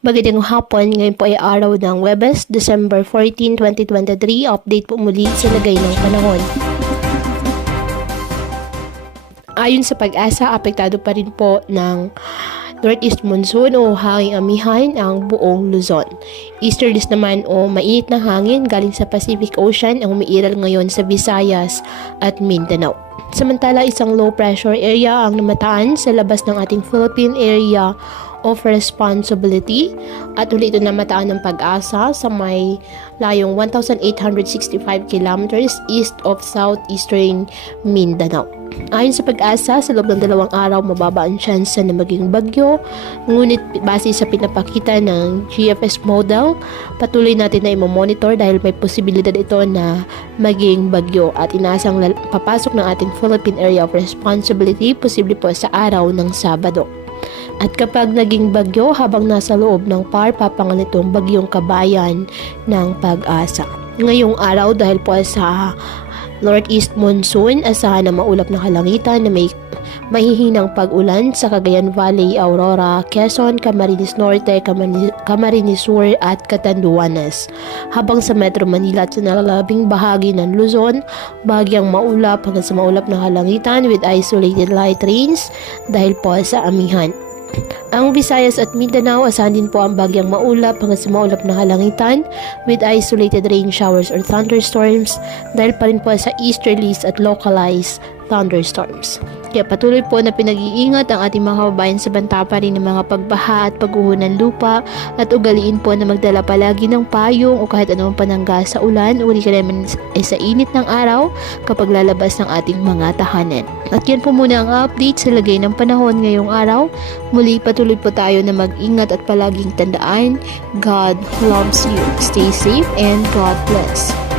Magandang hapon, ngayon po ay araw ng Webes, December 14, 2023. Update po muli sa lagay ng panahon. Ayon sa pag-asa, apektado pa rin po ng northeast monsoon o hanging amihan ang buong Luzon. Easterlies naman o mainit na hangin galing sa Pacific Ocean ang umiiral ngayon sa Visayas at Mindanao. Samantala, isang low pressure area ang namataan sa labas ng ating Philippine Area of Responsibility at uli ito namataan ng Pag-asa sa may layong 1,865 kilometers east of southeastern Mindanao. Ayon sa Pag-asa, sa loob ng 2 araw mababa ang tsansa na maging bagyo, ngunit base sa pinapakita ng GFS model, patuloy natin na i-monitor dahil may posibilidad ito na maging bagyo at inaasang papasok ng ating Philippine Area of Responsibility posible po sa araw ng Sabado. At kapag naging bagyo, habang nasa loob ng PAR, papangalan itong bagyong kabayan ng Pag-asa. Ngayong araw, dahil po sa northeast monsoon, asahan na maulap na kalangitan na may mahihinang pag-ulan sa Cagayan Valley, Aurora, Quezon, Camarines Norte, Camarines Sur at Catanduanes. Habang sa Metro Manila at sa nalalabing bahagi ng Luzon, bahagyang maulap hanggang sa maulap na kalangitan with isolated light rains dahil po sa amihan. Ang Visayas at Mindanao, asahan din po ang bagyang maulap hanggang sa maulap na kalangitan with isolated rain showers or thunderstorms dahil pa rin po sa easterlies at localized thunderstorms. Kaya patuloy po na pinag-iingat ang ating mga kababayan sa banta pa rin ng mga pagbaha at pagguho ng lupa at ugaliin po na magdala palagi ng payong o kahit anumang panangga sa ulan o di kaya naman ay sa init ng araw kapag lalabas ng ating mga tahanan. At yan po muna ang update sa lagay ng panahon ngayong araw. Muli patuloy po tayo na mag-ingat at palaging tandaan, God loves you. Stay safe and God bless.